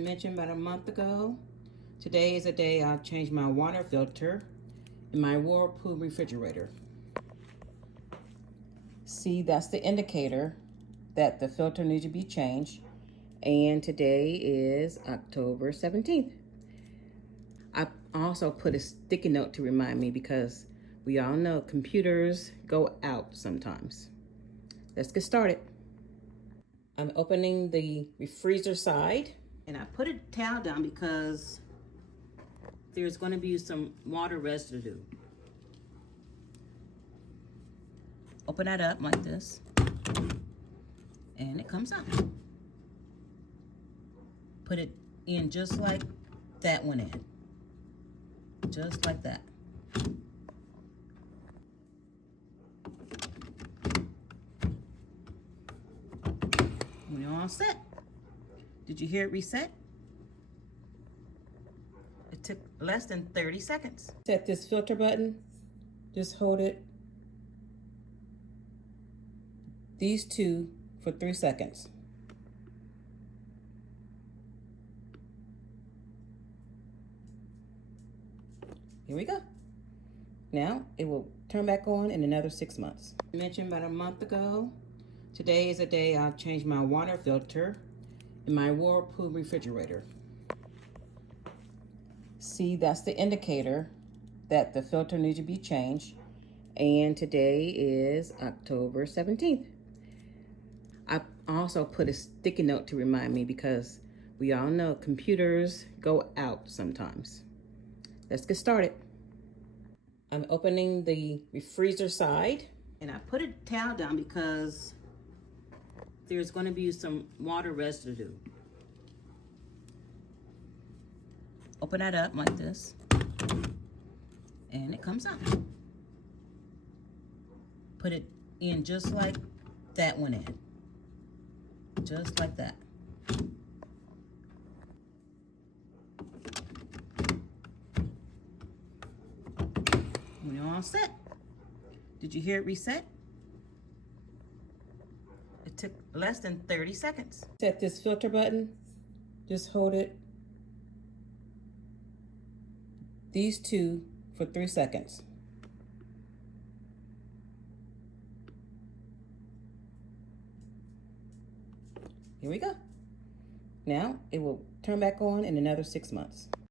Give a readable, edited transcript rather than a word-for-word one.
Mentioned about a month ago. Today is the day I'll change my water filter in my Whirlpool refrigerator. See, that's the indicator that the filter needs to be changed. And today is October 17th. I also put a sticky note to remind me because we all know computers go out sometimes. Let's get started. I'm opening the freezer side. And I put a towel down because there's going to be some water residue. Open that up like this, and it comes out. Put it in just like that went in. Just like that. When you're all set. Did you hear it reset? It took less than 30 seconds. Set this filter button, just hold it, these two for 3 seconds. Here we go. Now it will turn back on in another 6 months. I mentioned about a month ago, today is the day I'll change my water filter in my Whirlpool refrigerator. See, that's the indicator that the filter needs to be changed. And today is October 17th. I also put a sticky note to remind me because we all know computers go out sometimes. Let's get started. I'm opening the freezer side. And I put a towel down because there's going to be some water residue. Open that up like this, and it comes out. Put it in just like that went in. Just like that. When you're all set. Did you hear it reset? It took less than 30 seconds. Set this filter button, just hold it, these two for 3 seconds. Here we go. Now it will turn back on in another 6 months.